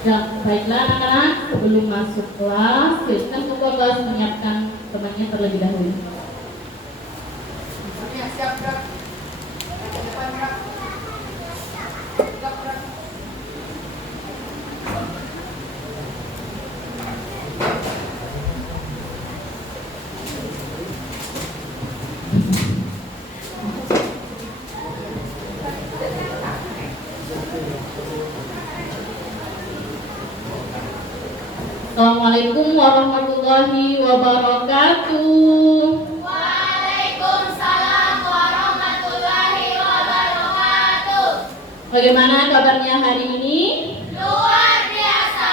Ya, baiklah anak-anak, sebelum masuk kelas, silakan ketua kelas menyiapkan temannya terlebih dahulu. Siap, Kak. Ke depan, Kak. Siap, Kak. Assalamualaikum warahmatullahi wabarakatuh. Waalaikumsalam warahmatullahi wabarakatuh. Bagaimana kabarnya hari ini? Luar biasa.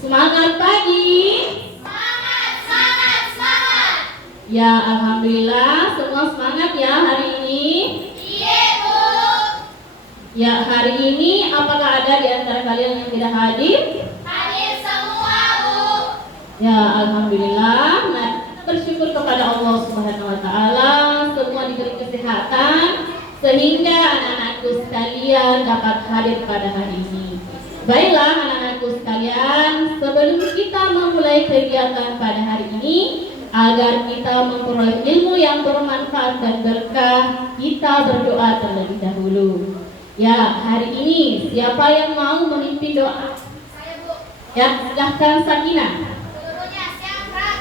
Semangat pagi. Semangat, semangat, semangat. Ya, alhamdulillah semua semangat ya hari ini. Iya, Bu. Ya, hari ini apakah ada di antara kalian yang tidak hadir? Hadir semua, Bu. Ya, alhamdulillah. Nah, bersyukur kepada Allah Subhanahu wa taala semua diberi kesehatan sehingga anak-anakku sekalian dapat hadir pada hari ini. Baiklah anak-anakku sekalian, sebelum kita memulai kegiatan pada hari ini, agar kita memperoleh ilmu yang bermanfaat dan berkah, kita berdoa terlebih dahulu. Ya, hari ini siapa yang mau memimpin doa? Saya, Bu. Ya, silahkan Sakinah. Seluruhnya siap, Kak.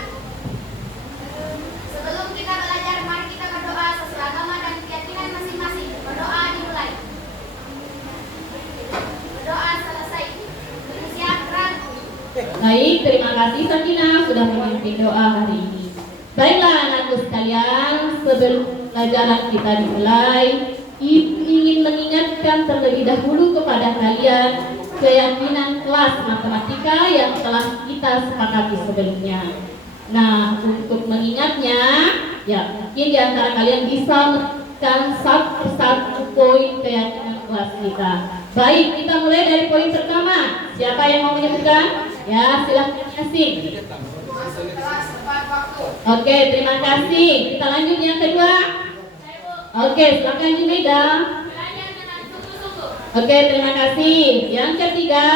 Sebelum kita belajar, mari kita berdoa sesuai agama dan keyakinan masing-masing. Berdoa dimulai. Berdoa selesai. Siap, Kak. Baik, terima kasih Sakinah sudah memimpin doa hari ini. Baiklah anakku sekalian, sebelum pelajaran kita dimulai, Ibu ingin mengingatkan terlebih dahulu kepada kalian keyakinan kelas matematika yang telah kita sepakati sebelumnya. Nah, untuk mengingatnya, ya mungkin di antara kalian bisa menemukan satu poin keyakinan kelas kita. Baik, kita mulai dari poin pertama. Siapa yang mau menyebutkan? Ya, silahkan Yasin. Masuk kelas tepat waktu. Oke, terima kasih. Kita lanjut yang kedua. Oke, silakan Junaida. Belajar dengan sungguh-sungguh. Oke, terima kasih. Yang ketiga.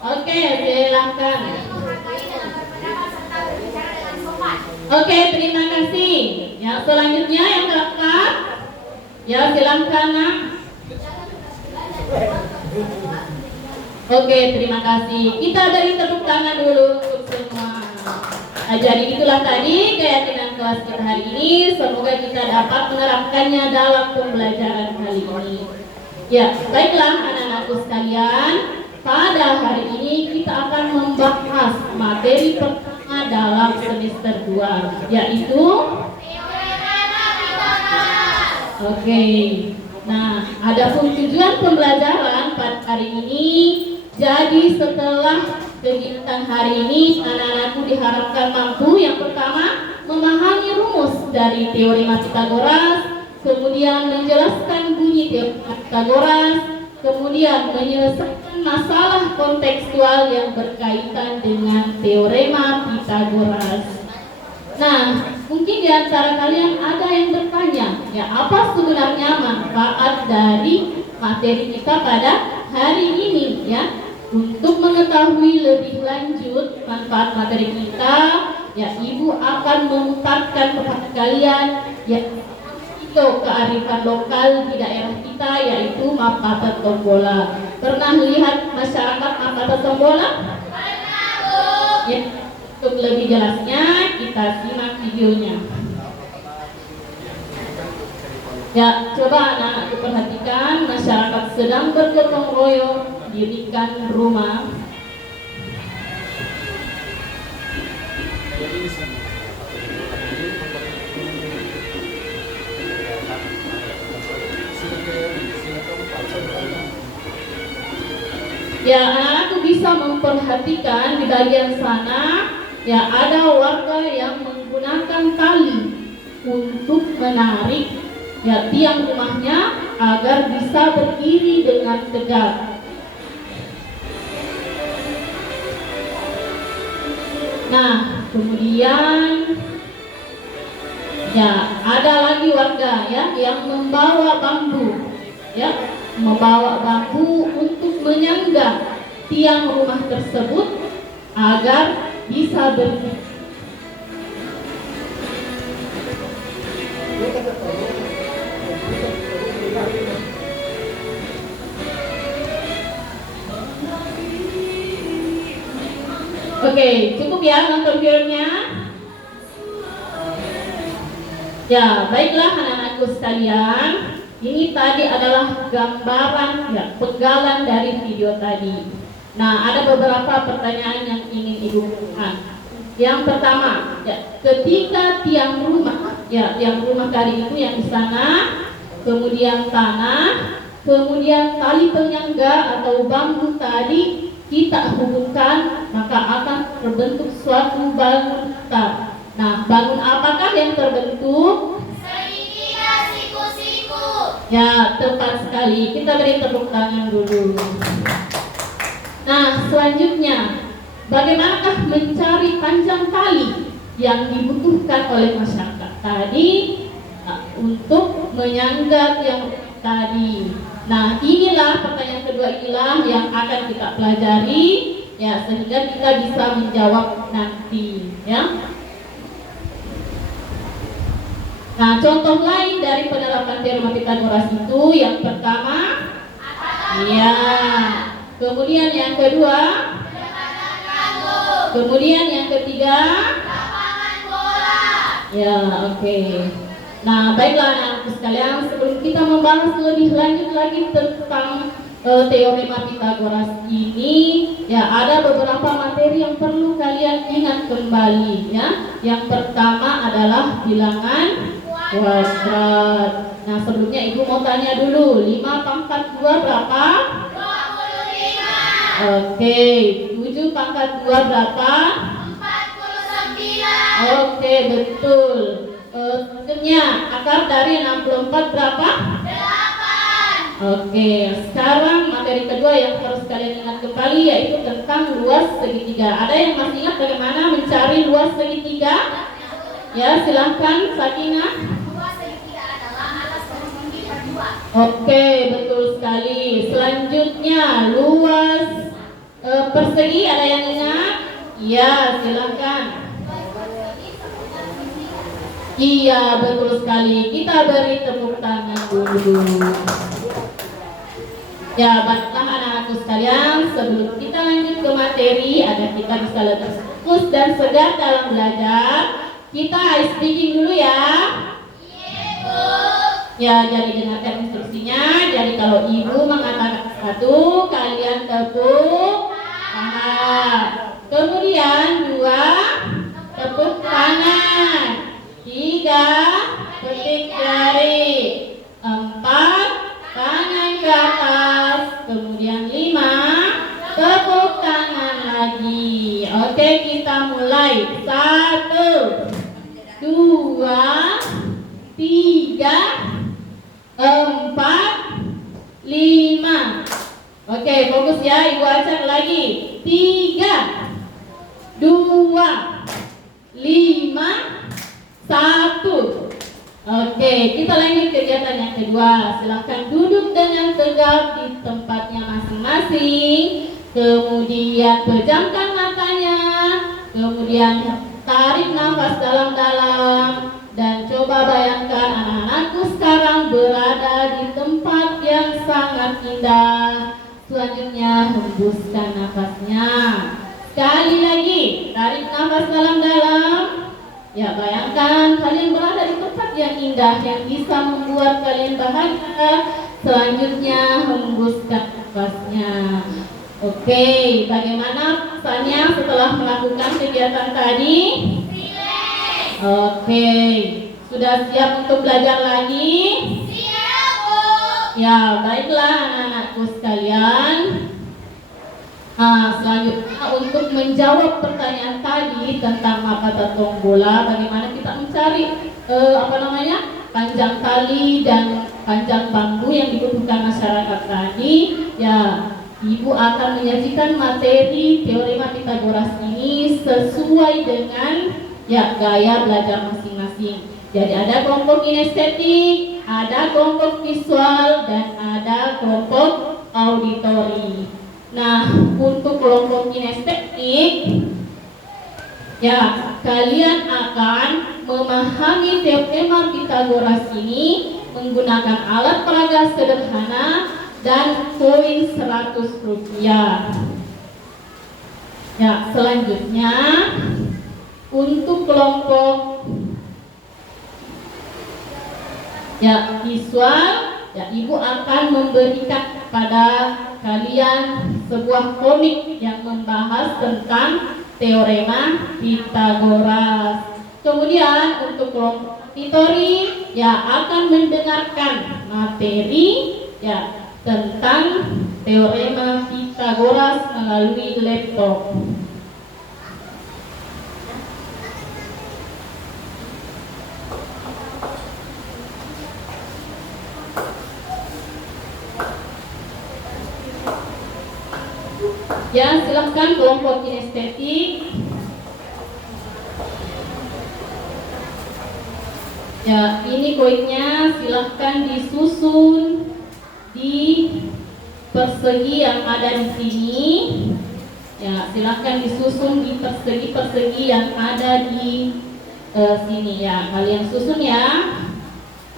Oke, silahkan. Menghargai dalam berpendapat serta berbicara dengan sopan. Oke, terima kasih. Yang selanjutnya yang keempat. Ya, silahkan Nak. Oke, terima kasih. Kita beri tepuk tangan dulu untuk semua. Nah, jadi itulah tadi keyakinan kelas kita hari ini. Semoga kita dapat menerapkannya dalam pembelajaran kali ini. Ya, baiklah anak-anakku sekalian. Pada hari ini kita akan membahas materi pertama dalam semester 2, yaitu Teorema Pitagoras. Oke. Nah, adapun tujuan pembelajaran pada hari ini, jadi setelah kegiatan hari ini, anak-anakku diharapkan mampu yang pertama memahami rumus dari teorema Pitagoras, kemudian menjelaskan bunyi teorema Pitagoras, kemudian menyelesaikan masalah kontekstual yang berkaitan dengan teorema Pitagoras. Nah, mungkin di antara kalian ada yang bertanya, ya apa sebenarnya manfaat dari materi kita pada hari ini ya? Untuk mengetahui lebih lanjut manfaat materi kita, ya Ibu akan memutarkan kepada kalian ya itu kearifan lokal di daerah kita, yaitu Mapata Tombola. Pernah lihat masyarakat Mapata Tombola? Pernah, Bu. Ya, untuk lebih jelasnya kita simak videonya. Ya, coba anak-anak perhatikan, masyarakat sedang bergotong royong mendirikan rumah. Ya, anak-anakku bisa memperhatikan di bagian sana, ya ada warga yang menggunakan tali untuk menarik ya tiang rumahnya agar bisa berdiri dengan tegak. Nah, kemudian ya ada lagi warga ya yang membawa bambu, ya membawa bambu untuk menyangga tiang rumah tersebut agar bisa berdiri. Oke, cukup ya nonton filmnya. Ya, baiklah anak-anakku sekalian. Ini tadi adalah gambaran ya, penggalan dari video tadi. Nah, ada beberapa pertanyaan yang ingin Ibu bukan. Yang pertama, ya, ketika tiang rumah tadi itu yang di sana, kemudian tanah, kemudian tali penyangga atau bambu tadi kita hubungkan, maka akan terbentuk suatu bangunan. Nah, bangun apakah yang terbentuk? Serigi dan siku-siku. Ya, tepat sekali. Kita beri tepuk tangan dulu. Nah, selanjutnya, bagaimanakah mencari panjang tali yang dibutuhkan oleh masyarakat tadi untuk menyangga yang tadi? Nah, inilah pertanyaan kedua inilah yang akan kita pelajari ya, sehingga kita bisa menjawab nanti ya. Nah, contoh lain dari penerapan teorema Pythagoras itu yang pertama ya, kemudian yang kedua, kemudian yang ketiga, Lapangan bola. ya, oke. Nah, baiklah anak-anakku sekalian, sebelum kita membahas lebih lanjut lagi tentang teorema Pythagoras ini, ya ada beberapa materi yang perlu kalian ingat kembali ya. Yang pertama adalah bilangan kuadrat. Nah, sebelumnya Ibu mau tanya dulu, 5 pangkat 2 berapa? 25. Oke, 7 pangkat 2 berapa? 49. Oke, betul. Selanjutnya, akar dari 64 berapa? 8. Oke, sekarang materi kedua yang harus kalian ingat kembali yaitu tentang luas segitiga. Ada yang masih ingat bagaimana mencari luas segitiga? Ya, silahkan Sakinah. Luas segitiga adalah atas persegi per 2. Oke, betul sekali. Selanjutnya, luas persegi ada yang ingat? Ya, silahkan. Iya, betul sekali. Kita beri tepuk tangan dulu. Ya, baiklah anak-anakku sekalian, sebelum kita lanjut ke materi agar kita bisa lebih fokus dan segar dalam belajar, kita ice breaking dulu ya. Ibu. Ya, jadi dengarkan instruksinya. Jadi kalau ibu mengatakan 1, kalian tepuk tangan. Kemudian 2, tepuk tangan. 3, petik jari. 4, tangan ke atas. Kemudian 5, tepuk tangan lagi. Oke, kita mulai. 1, 2, 3, 4, 5. Oke, fokus ya, Ibu acak lagi. 3, 2, 5, 1. Oke, kita lanjut kegiatan yang kedua. Silahkan duduk dengan tegak di tempatnya masing-masing. Kemudian pejamkan matanya. Kemudian tarik nafas dalam-dalam. Dan coba bayangkan anak-anakku sekarang berada di tempat yang sangat indah. Selanjutnya hembuskan nafasnya. Sekali lagi, tarik nafas dalam-dalam. Ya, bayangkan kalian berada di tempat yang indah yang bisa membuat kalian bahagia. Selanjutnya hembuskan nafasnya. Oke, bagaimana rasanya setelah melakukan kegiatan tadi? Oke, sudah siap untuk belajar lagi? Siap, Bu. Ya, baiklah anak-anakku sekalian. Selanjutnya untuk menjawab pertanyaan tadi tentang mata tombola, bagaimana kita mencari panjang tali dan panjang bambu yang dibutuhkan masyarakat tadi. Ya, Ibu akan menyajikan materi teorema Pythagoras ini sesuai dengan ya gaya belajar masing-masing. Jadi ada kelompok kinestetik, ada kelompok visual, dan ada kelompok auditori. Nah, untuk kelompok kinestetik, ya kalian akan memahami teorema Pythagoras ini menggunakan alat peraga sederhana dan koin 100 rupiah. Ya, selanjutnya untuk kelompok ya visual, ya ibu akan memberikan kepada kalian sebuah komik yang membahas tentang teorema Pythagoras. Kemudian untuk kelompok auditori ya akan mendengarkan materi ya tentang teorema Pythagoras melalui laptop. Ya, silahkan kelompok kinestetik. Ya, ini koinnya silahkan disusun di persegi yang ada di sini. Ya, silahkan disusun di persegi-persegi yang ada di sini ya. Kalian susun ya.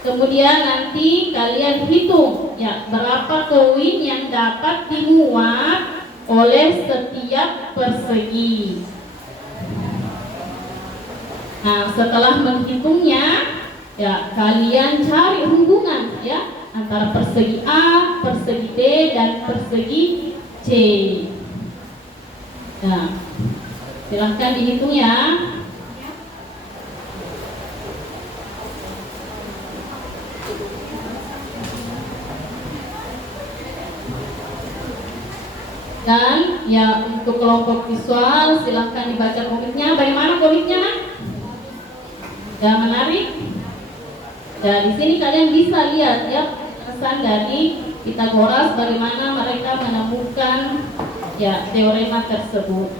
Kemudian nanti kalian hitung ya berapa koin yang dapat dimuat oleh setiap persegi. Nah, setelah menghitungnya, ya kalian cari hubungan ya antara persegi A, persegi B, dan persegi C. Nah, silahkan dihitung ya. Dan ya untuk kelompok visual silahkan dibaca komiknya. Bagaimana komiknya? Ya, menarik. Ya, di sini kalian bisa lihat ya pesan dari Pythagoras bagaimana mereka menemukan ya teorema tersebut.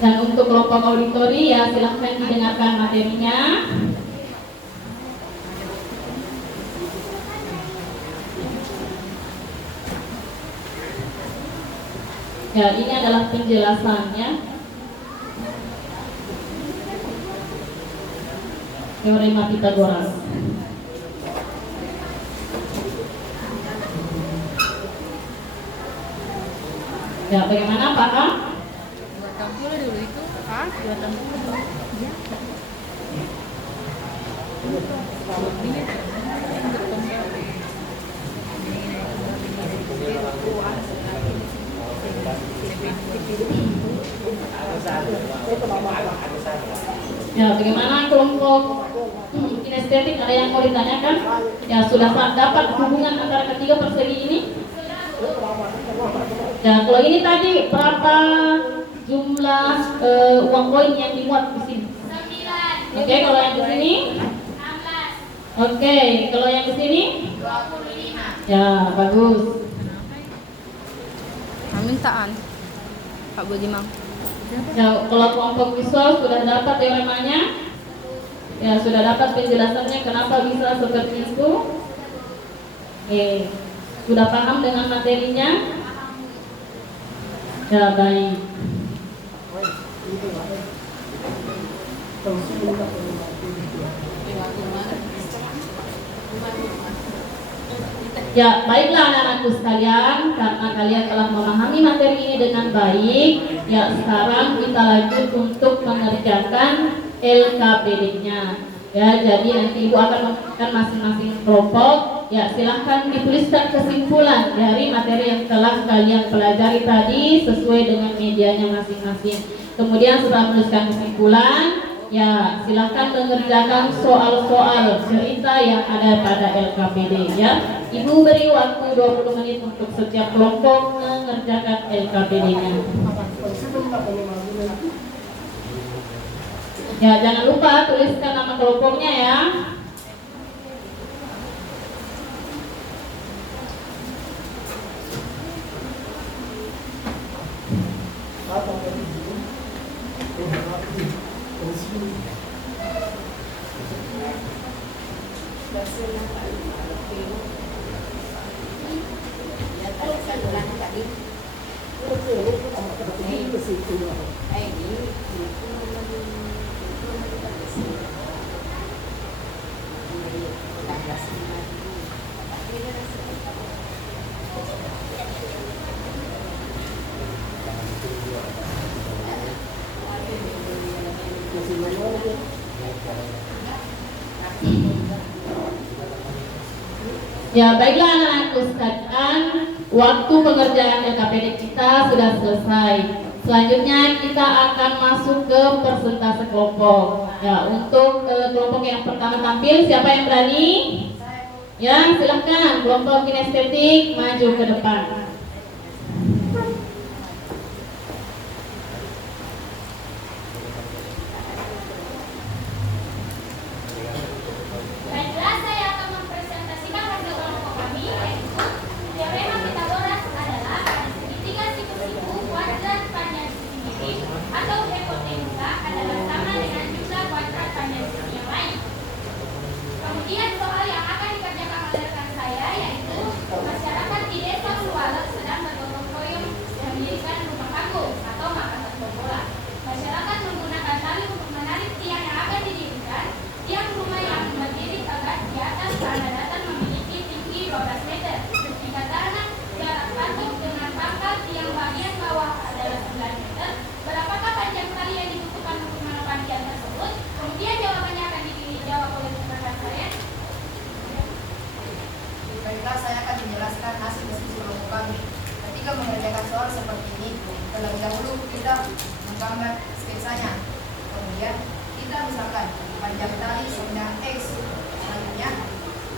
Dan untuk kelompok auditori ya silahkan didengarkan materinya. Ya, ini adalah penjelasannya. Teorema Pythagoras. Ya, bagaimana Pak? Buatan dulu itu. Buatan dulu. Ya. Ya, bagaimana kelompok kinestetik, ada yang mau ditanyakan? Ya, sudah dapat hubungan antara ketiga persegi ini? Ya, kalau ini tadi berapa jumlah uang koin yang dimuat di sini? 9. Oke, kalau yang di sini? 16. Oke, kalau yang di sini? 25. Ya, bagus. Permintaan Pak Budiman. Ya, kalau kelompok visual sudah dapat teoremanya, ya sudah dapat penjelasannya kenapa bisa seperti itu. Oke, sudah paham dengan materinya? Ya, baik. Ya, baiklah anak-anakku sekalian, karena kalian telah memahami materi ini dengan baik, ya sekarang kita lanjut untuk mengerjakan LKPD-nya. Ya, jadi nanti Ibu akan memberikan masing-masing kelompok. Ya, silahkan dituliskan kesimpulan dari materi yang telah kalian pelajari tadi sesuai dengan medianya masing-masing. Kemudian setelah menuliskan kesimpulan, ya silahkan mengerjakan soal-soal cerita yang ada pada LKPD ya. Ibu beri waktu 20 menit untuk setiap kelompok mengerjakan LKPD-nya. Ya, jangan lupa tuliskan nama kelompoknya ya. Ya, baiklah anak-anakku sekalian, waktu pengerjaan LKPD kita sudah selesai. Selanjutnya kita akan masuk ke persentase kelompok. Ya, untuk kelompok yang pertama tampil, siapa yang berani? Ya, silahkan kelompok kinestetik maju ke depan. Baiklah, saya akan mempresentasikan hasil kelompok kami, yaitu teorema Pythagoras adalah pada segitiga siku-siku kuadrat panjang sisi miring atau hipotenusa adalah sama dengan jumlah kuadrat panjang sisi yang lain. Kemudian soal yang akan dikerjakan oleh rekan saya yaitu masyarakat di desa Uluwalek sedang bergotong royong mendirikan rumah panggung atau makanan bola. Masyarakat menggunakan tali untuk menarik tiang yang akan didirikan. Tiang rumah yang berdiri tegak di atas tanah datar memiliki tinggi 12 meter. Jika tanah jarak patung dengan pangkal tiang bagian bawah adalah 9 meter, berapakah panjang tali yang dibutuhkan untuk menekan tiang tersebut? Kemudian jawabannya akan dijawab oleh rekan saya. Baiklah, saya akan menjelaskan hasil diskusi kelompok kami. Ketika mengerjakan soal seperti ini, terlebih dahulu kita menggambar sketsanya. Kemudian kita misalkan panjang tali sama dengan X. Selanjutnya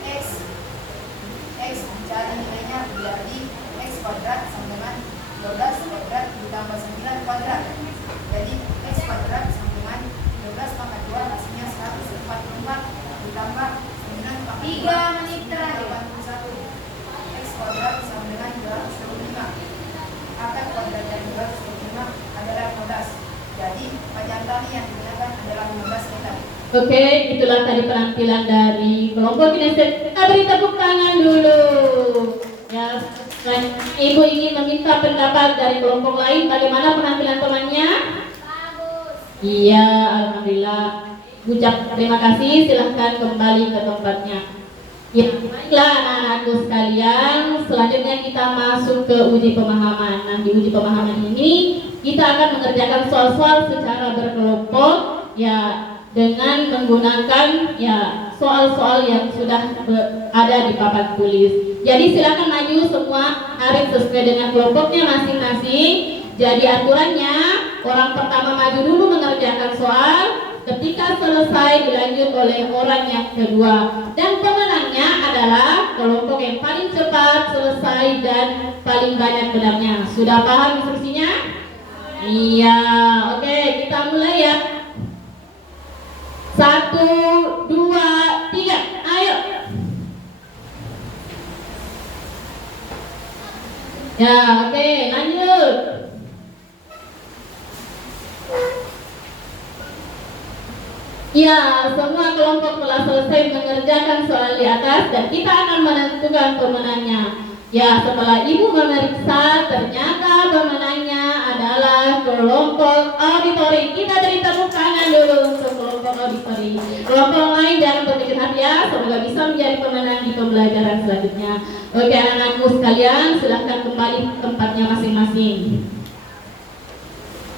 X cari nilainya berarti X kuadrat sama dengan 12 kuadrat ditambah 9 kuadrat. Jadi X kuadrat sama dengan 12 pangkat 2 hasilnya 144 ditambah 9 pangkat 3 menit terakhir. 81. X kuadrat sama dengan 225. Akar kuadrat dari 225 adalah 15. Jadi panjang tali yang digunakan adalah 15 meter. Oke, itulah tadi penampilan dari kelompok kinestetik. Kita beri tepuk tangan dulu. Ya, selanjutnya Ibu ingin meminta pendapat dari kelompok lain. Bagaimana penampilan temannya? Bagus. Iya, alhamdulillah. Ucap terima kasih. Silahkan kembali ke tempatnya. Ya, baiklah anak-anakku sekalian. Selanjutnya kita masuk ke uji pemahaman. Nah, di uji pemahaman ini kita akan mengerjakan soal-soal secara berkelompok. Ya, dengan menggunakan ya soal-soal yang sudah ada di papan tulis. Jadi silakan maju semua, harus sesuai dengan kelompoknya masing-masing. Jadi aturannya, orang pertama maju dulu mengerjakan soal, ketika selesai dilanjut oleh orang yang kedua. Dan pemenangnya adalah kelompok yang paling cepat selesai dan paling banyak benarnya. Sudah paham instruksinya? Iya, oke, kita mulai ya. 1, 2, 3, ayo. Ya, oke, lanjut. Ya, semua kelompok telah selesai mengerjakan soal di atas dan kita akan menentukan pemenangnya. Ya, setelah Ibu memeriksa, ternyata pemenangnya adalah kelompok auditori. Kita beri tepuk tangan dulu untuk kelompok auditori. Kelompok lain jangan berkecil hati ya, semoga bisa menjadi pemenang di pembelajaran selanjutnya. Oke anak-anakku sekalian, silahkan kembali ke tempatnya masing-masing.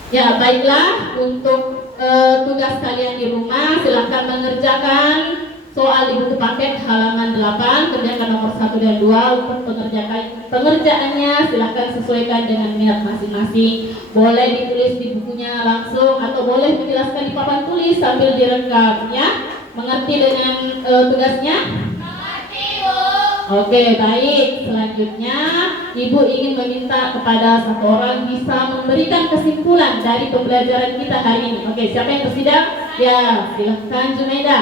Ya, baiklah, untuk tugas kalian di rumah silahkan mengerjakan soal di buku paket halaman 8, kerjakan nomor 1 dan 2. Untuk pengerjaannya silahkan sesuaikan dengan minat masing-masing. Boleh ditulis di bukunya langsung atau boleh menjelaskan di papan tulis sambil direkam ya. Mengerti dengan tugasnya? Mengerti, Bu. Oke, baik. Selanjutnya Ibu ingin meminta kepada satu orang bisa memberikan kesimpulan dari pembelajaran kita hari ini. Oke, siapa yang bersidang? Ya, silahkan Junaida.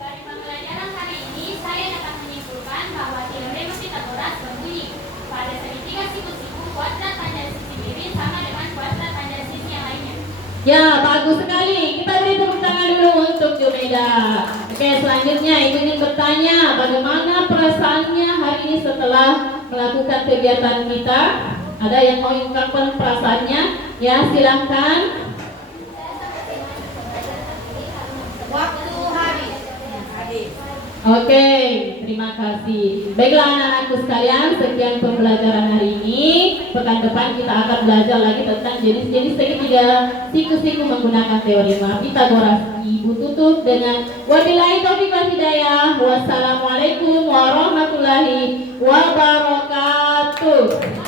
Dari pembelajaran hari ini, saya dapat menyimpulkan bahwa teorema Pythagoras berbunyi pada segitiga siku-siku kuadrat panjang sisi miring sama dengan kuadrat panjang sisi yang lainnya. Ya, bagus sekali. Kita beri tepuk tangan dulu untuk Junaida. Oke, selanjutnya Ibu ingin bertanya perasaannya hari ini setelah melakukan kegiatan kita? Ada yang mau ungkapkan perasaannya? Ya, silahkan. Waktu habis. Oke, terima kasih. Baiklah anak-anakku sekalian, sekian pembelajaran hari ini. Pekan depan kita akan belajar lagi tentang jenis-jenis segitiga siku-siku menggunakan teori Pythagoras. Ibu tutup dengan wabillahi taufiq wal hidayah. Wassalamualaikum warahmatullahi wabarakatuh.